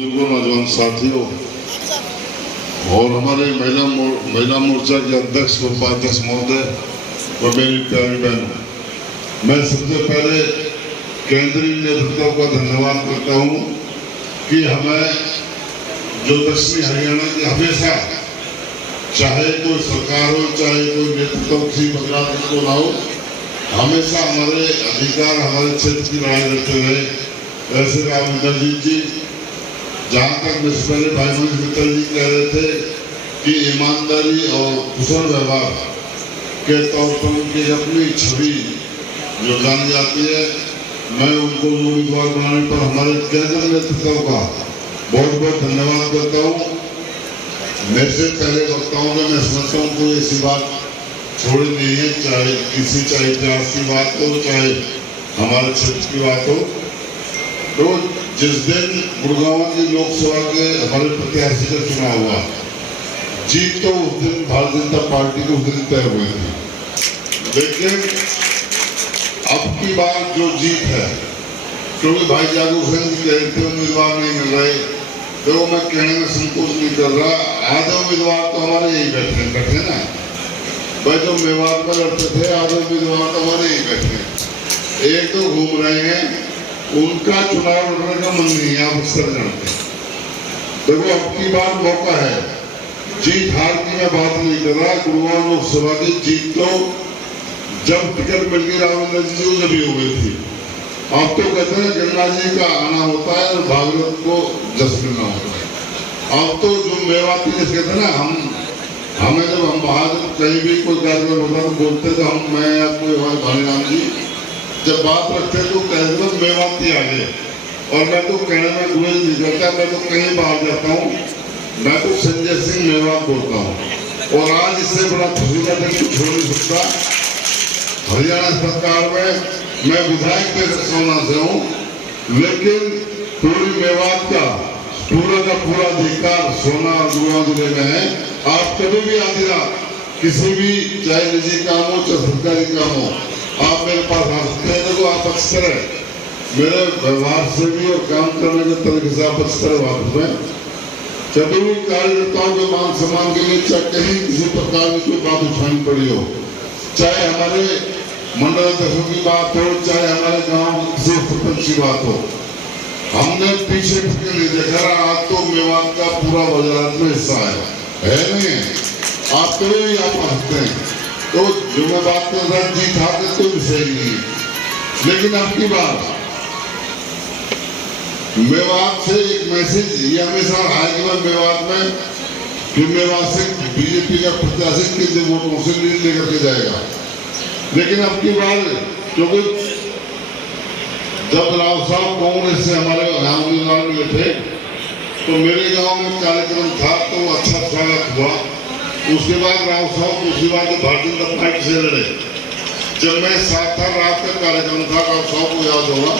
बुजुर्गों, नौजवान साथियों और हमारे महिला मोर्चा के अध्यक्ष व उपाध्यक्ष महोदय व मेरी प्यारी बहनों, मैं सबसे पहले केंद्रीय नेतृत्व का धन्यवाद करता हूँ कि हमें जो दक्षिणी हरियाणा की हमेशा, चाहे कोई सरकार हो चाहे कोई नेतृत्व किसी बदलाव को ना हो, हमेशा हमारे अधिकार हमारे क्षेत्र की लड़ाई लड़ते रहे। ऐसे रामचंद्र जी, जहाँ तक मैं पहले भाई मनोज मित्तल जी कह रहे थे कि ईमानदारी और कुशल व्यवहार के तौर पर उनकी अपनी छवि जो जानी जाती है, मैं उनको उम्मीदवार बनाने पर हमारे केंद्रीय नेतृत्व का बहुत बहुत धन्यवाद करता हूँ। मेरे से पहले वक्ताओं ने मैं समझता हूँ कोई ऐसी बात छोड़ी नहीं है, चाहे इतिहास की बात हो चाहे हमारे क्षेत्र की बात हो। तो जिस दिन गुड़गांव की लोकसभा के हमारे प्रत्याशी का चुनाव हुआ, जीत तो उस दिन भारतीय जनता पार्टी के उस दिन तय हुए थे, लेकिन अब की बार जो जीत है, क्योंकि भाई जागरूक सिंह जी कह रहे थे उम्मीदवार नहीं मिल रहे, तो मैं कहने में संकोच नहीं कर रहा। आधे उम्मीदवार तो हमारे यही बैठे ना, भाई जो मेवात में लड़ते थे आधे उम्मीदवार तो हमारे यही बैठे, एक तो घूम रहे हैं, उनका चुनाव लड़ने का मन नहीं है, आप अक्सर जानते हैं। देखो अब की बार मौका है, जीत हार की मैं बात नहीं कर रहा। गुड़गांव लोकसभा की जीत तो जब टिकट मिल गई रामचंद्र जी को जब हो गई थी। अब तो कहते हैं गंगा जी का आना होता है और भागवत को जस मिलना होता है। अब तो जो मेवाती जैसे कहते हैं ना, हमें जब हम बाहर कहीं भी कोई कार्यक्रम होता तो बोलते थे हम, मैं या कोई भाई राम जी जब बात रखते तो कहते थे मेवाती आ गए, और मैं तो कहने में गुरेज नहीं करता, मैं तो कहीं बाहर जाता हूँ, मैं तो संजय सिंह मेवात बोलता हूँ। और आज इससे बड़ा खुशी का दिन कुछ हो नहीं सकता। हरियाणा सरकार में मैं विधायक के सोना से हूँ, लेकिन पूरी मेवात का पूरा अधिकार सोना और गुड़गांव जिले में है। आप कभी भी आधी रात किसी भी चाहे निजी काम हो चाहे सरकारी काम हो, आप मेरे पास आ सकते हैं। देखो आप अक्सर मेरे व्यवहार से भी और काम करने के तरीके से आप अक्सर वापस में कभी भी कार्यकर्ताओं के मान सम्मान के लिए चाहे कहीं किसी प्रकार की कोई बात उठानी पड़ी हो, चाहे हमारे मंडल अध्यक्षों की बात हो चाहे हमारे गांव किसी सरपंच की बात हो, हमने पीछे फिर नहीं देखा। आज तो मेवात का पूरा बाजार में हिस्सा है नहीं है, आप कभी भी आप आ सकते हैं। तो जो मैं बात कर रहा जीत हार के कोई विषय नहीं है, लेकिन अब की बार मेवात से एक मैसेज ये हमेशा आया कि मैं मेवात में कि मेवात से बीजेपी का प्रत्याशी कितने वोटों से लीड लेकर के जाएगा। लेकिन अब की बार क्योंकि जब राव साहब कांग्रेस से हमारे गाँव में मिले थे तो मेरे गांव में कार्यक्रम था तो अच्छा स्वागत हुआ। उसके बाद राव साहब दूसरी बार तो भारतीय जनता पार्टी से लड़े। जब मैं साथ था, रात का कार्यक्रम था, राव साहब को याद होगा,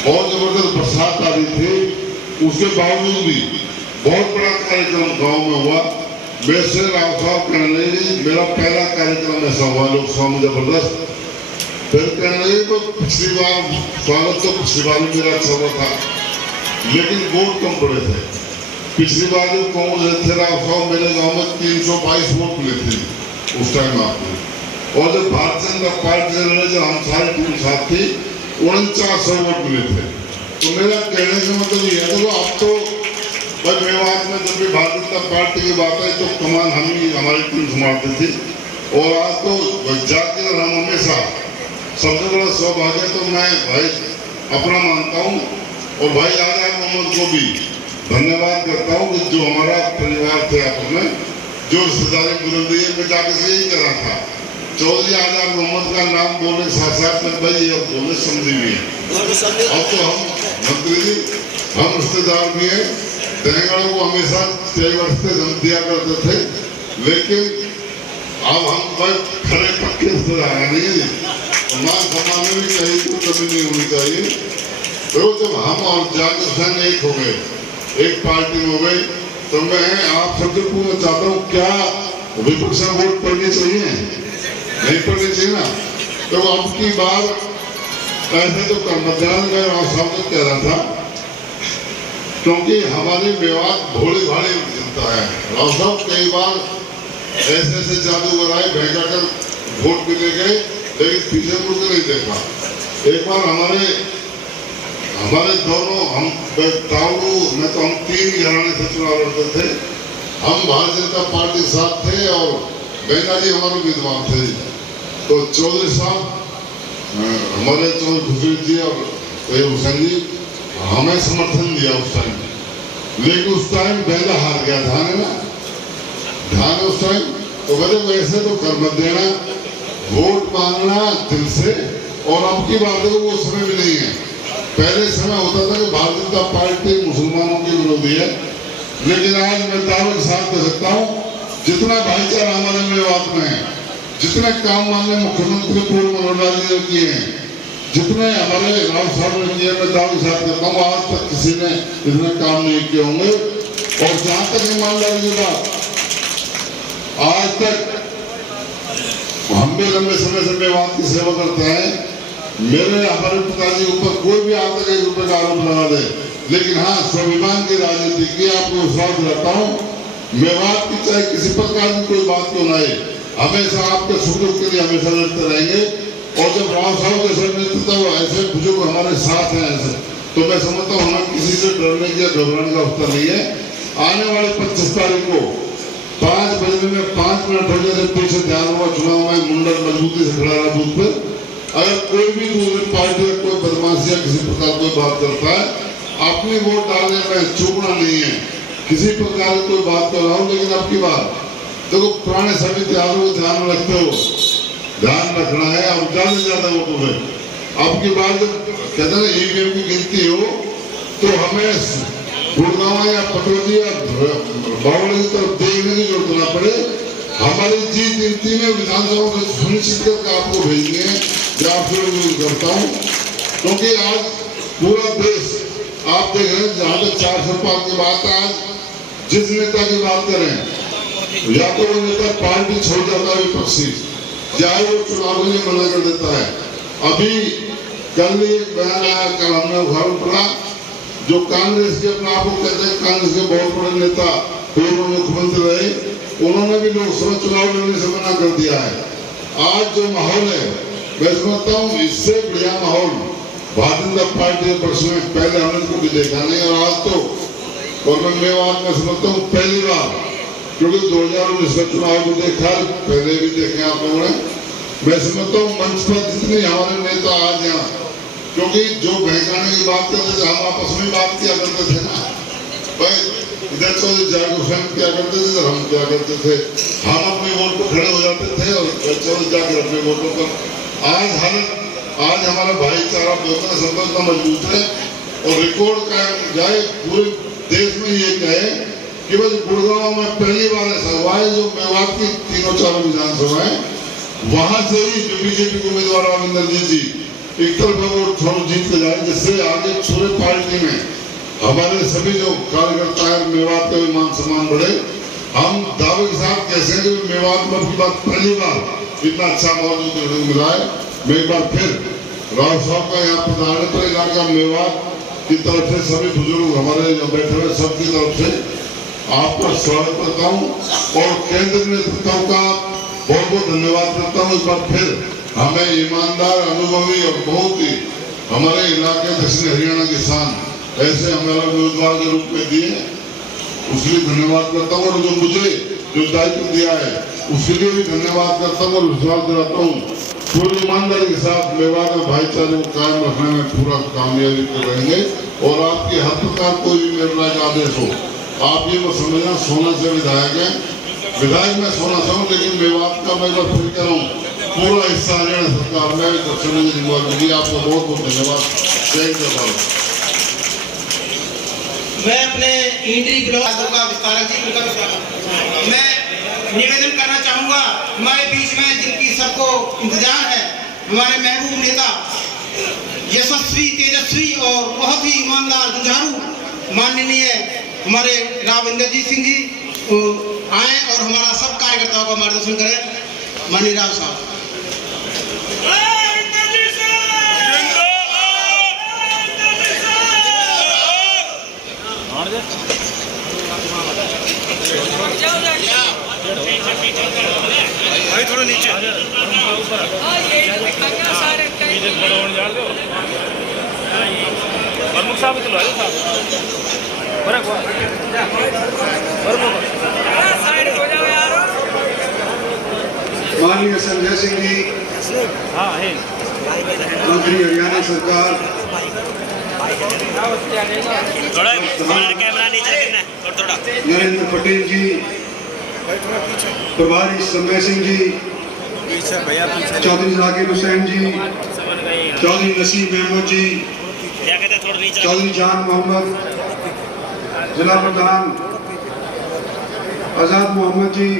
बहुत जबरदस्त बरसात आ रही थी, उसके बावजूद भी बहुत बड़ा कार्यक्रम गांव में हुआ। वैसे राव साहब कहने लगे मेरा पहला कार्यक्रम ऐसा हुआ लोकसभा में जबरदस्त। फिर कहने लगे तो पिछली बार स्वागत तो पिछली बार भी मेरा अच्छा हुआ था, लेकिन वोट कम पड़े थे। पिछली बार जो कांग्रेस थे राव साहब मेरे गांव में 322 वोट मिले थे उस टाइम आपको, और जब भारतीय जनता पार्टी से लड़े जब हम सारी टीम साथ थी 4900 वोट मिले थे। तो मेरा कहने का मतलब ये है, देखो अब तो मेवात में जब भी भारतीय जनता पार्टी की बात है तो कमान हम ही हमारी टीम संभालती थी, और आज तो जाकर हम हमेशा सबसे बड़ा सौभाग्य तो मैं भाई अपना मानता हूँ और भाई आजाद मोहम्मद को भी धन्यवाद करता हूँ कि जो हमारा परिवार थे आपस में जो रिश्तेदारी बुलंदी है, मैं जाके से यही करा था। चौधरी आजाद मोहम्मद का नाम बोलने के साथ साथ में भाई ये बोलने समझी भी है। अब तो हम मंत्री जी हम रिश्तेदार भी हैं, तेलंगाना को हमेशा 6 वर्ष से धन दिया करते थे, लेकिन अब हम भाई खड़े पक्के रिश्तेदार नहीं है, मान सम्मान में भी कहीं कोई कमी नहीं होनी चाहिए। तो जब हम और जागरूक संघ एक हो गए, एक पार्टी हो गई, तो मैं आप सबसे पूछना चाहता हूँ क्या विपक्ष में वोट पड़नी चाहिए? नहीं पड़नी चाहिए ना। तो अब की बार ऐसे तो मतदान में राव साहब कह रहा था क्योंकि हमारे मेवात भोले भाले जनता है। राव साहब कई बार ऐसे ऐसे जादूगर आए, भेजा कर वोट भी ले गए, लेकिन पीछे मुड़ के नहीं देखा। एक बार हमारे दोनों हम ताऊ में तो हम 3 घराने से चुनाव लड़ते थे। हम भारतीय जनता पार्टी के साथ थे और बेंगा जी हमारे विद्वान थे। तो चौधरी साहब हमारे चौधरी खुशी जी और हुसैन जी हमें समर्थन दिया उस टाइम, लेकिन उस टाइम बेंगा हार गया था ना, ध्यान उस टाइम। तो बोले वैसे तो कर मत देना, वोट मांगना दिल से। और अब की बात है वो समय भी नहीं है। पहले समय होता था कि भारतीय जनता पार्टी मुसलमानों की विरोधी है, लेकिन आज मैं दावे के साथ कह सकता हूँ जितना भाईचारा हमारे मेवात में है, जितने काम माननीय मुख्यमंत्री पूर्व मनोहर लाल जी ने किए हैं, जितने हमारे राव साहब ने किए, मैं दावे के साथ कहता हूँ आज तक किसी ने इतने काम नहीं किए होंगे। और जहां तक ईमानदारी की बात, आज तक हम भी लंबे समय से मेवात की सेवा करते हैं। मेरे हमारे पिताजी के ऊपर कोई भी आज तक 1 रुपए का आरोप लगा दे, लेकिन हाँ स्वाभिमान की राजनीति की आपको विश्वास दिलाता हूँ, मेवात की चाहे किसी प्रकार की कोई बात क्यों ना आए, हमेशा आपके सुख दुख के लिए हमेशा लड़ते रहेंगे। और जब राव साहब जैसे नेतृत्व ऐसे बुजुर्ग हमारे साथ हैं ऐसे, तो मैं समझता हूँ हमें किसी से डरने की घबराने का अवसर नहीं है। आने वाले 25 तारीख को 5 बजने में 5 मिनट हो जाए पीछे ध्यान हुआ चुनाव में मुंडन मजबूती से खड़ा रहा बूथ पर। अगर कोई भी दूसरी पार्टी में कोई बदमाशी या किसी प्रकार कोई बात करता है, अपनी वोट डालने में चूकना नहीं है। किसी प्रकार की कोई बात कर रहा हूँ, लेकिन अब की बात देखो पुराने सभी त्योहारों को ध्यान में रखते हो, ध्यान रखना है और ज्यादा से ज्यादा वोटों में। अब की बात जब कहते हैं ईवीएम की गिनती हो तो हमें गुड़गांव या पटौदी या बावड़ी की तरफ देखने की जरूरत ना पड़े। हमारी जीत गिनती में विधानसभा में सुनिश्चित करके आपको भेजनी है, जो आपसे अनुरोध करता हूँ। क्योंकि आज पूरा देश आप देख रहे हैं, जहाँ तक 400 पार की बात है, आज जिस नेता की बात करें या तो वो नेता पार्टी छोड़ जाता है विपक्षी, चाहे वो चुनाव के लिए मना कर देता है। अभी कल एक बयान आया, कल हमने उखाड़ पड़ा, जो कांग्रेस के अपने आप को कहते हैं कांग्रेस के बहुत बड़े नेता पूर्व मुख्यमंत्री रहे, उन्होंने भी लोकसभा चुनाव लड़ने से मना कर दिया है। आज जो माहौल है, मैं समझता हूँ इससे बढ़िया माहौल भारतीय जनता पार्टी के वर्ष में पहले हमने कभी देखा नहीं। और आज तो और मैं मेवात में समझता हूँ पहली बार, क्योंकि 2019 का चुनाव भी देखा, पहले भी देखे आप लोगों ने। मैं समझता हूँ मंच पर जितने हमारे नेता आज यहाँ, क्योंकि जो बहकाने की बात करते थे हम आपस में बात किया करते थे ना भाई, इधर चौधरी जाकिर हुसैन क्या करते थे, हम क्या करते थे, हम अपने वोट पर खड़े हो जाते थे और चौधरी जाकिर अपने वोटों पर। आज हमारा भाईचारा दोनों संपर्क मजबूत है और रिकॉर्ड कायम जाए पूरे देश में। ये कहे कि बस गुड़गांव में पहली बार ऐसा हुआ है, जो मेवात की 3-4 विधानसभा है, वहां से ही जो बीजेपी के उम्मीदवार रविंदर जी एक तरफ वो जीत के जाए, जिससे आगे पूरे पार्टी में हमारे सभी जो कार्यकर्ता है मेवात का भी मान सम्मान बढ़े। हम दावे के साथ कैसे हैं कि मेवात में अपनी बात पहली बार इतना अच्छा माहौल मिला है। मैं एक बार फिर राव साहब का यहाँ प्रधानमंत्री इलाका मेवात की तरफ से सभी बुजुर्ग हमारे जो बैठे हुए सबकी तरफ से आपका स्वागत करता हूँ और केंद्र नेतृत्व का बहुत बहुत धन्यवाद करता हूँ। एक बार फिर हमें ईमानदार, अनुभवी और बहुत ही हमारे इलाके दक्षिण हरियाणा किसान ऐसे हमारे उम्मीदवार के रूप में दिए, उसके लिए धन्यवाद करता हूँ। और जो मुझे जो दायित्व दिया है उसके लिए भी धन्यवाद करता हूँ और विश्वास दिलाता हूँ पूरी ईमानदारी के साथ मेवात में भाईचारे को कायम रखने में पूरा कामयाबी रहेंगे। और आपकी हर प्रकार कोई भी निर्णय का आदेश हो, आप ये वो समझना सोना से विधायक है, विधायक में सोना से हूँ, लेकिन मेवात का मैं फिर कह रहा हूँ पूरा हिस्सा हरियाणा सरकार में दक्षिण। आपको बहुत बहुत धन्यवाद। जय जवान। मैं अपने इंद्री ग्लोबल का विस्तारक जी मैं निवेदन करना चाहूँगा, हमारे बीच में जिनकी सबको इंतजार है, हमारे महबूब नेता यशस्वी, तेजस्वी और बहुत ही ईमानदार, जुझारू माननीय हमारे राविंदर जी सिंह जी आए और हमारा सब कार्यकर्ताओं का मार्गदर्शन करें। माननीय राव साहब। भाई थोड़ा नीचे प्रमुख साहब तो लो साहब माननीय संजय सिंह जी, हाँ है मंत्री हरियाणा सरकार, थोड़ा कैमरा नीचे रखना थोड़ा नरेंद्र पटेल जी, प्रभारी संजय सिंह जी, चौधरी जाकिर हुसैन जी, चौधरी नसीम अहमद जी, क्या कहते हैं थोड़ा नीचे चौधरी जान मोहम्मद, जिला प्रधान आजाद मोहम्मद जी,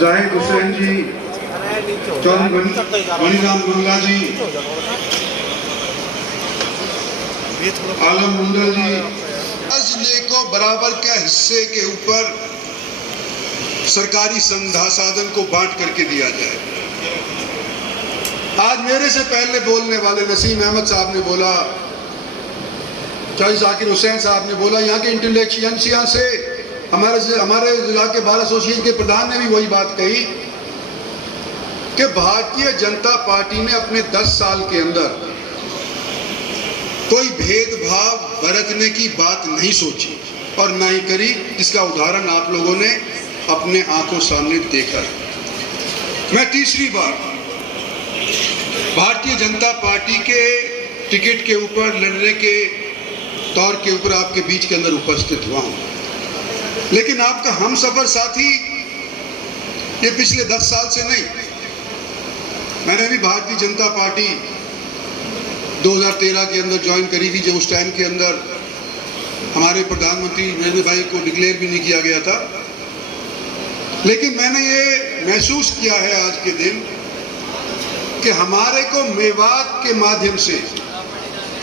जाहिद हुसैन जी, चौधरी मणिराम गुंगला जी, आलम मुंडल जी। जिले को बराबर के हिस्से के ऊपर सरकारी संसाधन को बांट करके दिया जाए। आज मेरे से पहले बोलने वाले नसीम अहमद साहब ने बोला, चौधरी जाकिर हुसैन साहब ने बोला, यहाँ के इंटेलिजेंसिया से हमारे जिला के बार एसोसिएशन के प्रधान ने भी वही बात कही कि भारतीय जनता पार्टी ने अपने 10 साल के अंदर कोई भेदभाव बरतने की बात नहीं सोची और ना ही करी, जिसका उदाहरण आप लोगों ने अपने आंखों सामने देखा है। मैं तीसरी बार भारतीय जनता पार्टी के टिकट के ऊपर लड़ने के तौर के ऊपर आपके बीच के अंदर उपस्थित हुआ हूं, लेकिन आपका हमसफर साथी ये पिछले 10 साल से नहीं। मैंने भी भारतीय जनता पार्टी 2013 के अंदर ज्वाइन करी थी, जब उस टाइम के अंदर हमारे प्रधानमंत्री नरेंद्र भाई को डिक्लेयर भी नहीं किया गया था। लेकिन मैंने ये महसूस किया है आज के दिन कि हमारे को मेवात के माध्यम से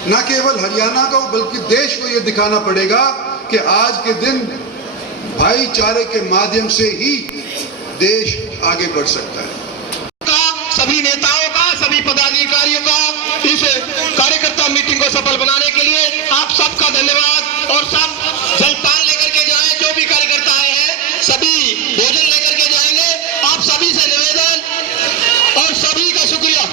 न केवल हरियाणा को बल्कि देश को ये दिखाना पड़ेगा कि आज के दिन भाईचारे के माध्यम से ही देश आगे बढ़ सकता है। सभी नेताओं का, सभी पदाधिकारियों का इस कार्यकर्ता मीटिंग को सफल बनाने के लिए आप सबका धन्यवाद। और सब जलपान लेकर के जाएं, जो भी कार्यकर्ता आए हैं सभी भोजन लेकर के जाएंगे। आप सभी से निवेदन और सभी का शुक्रिया।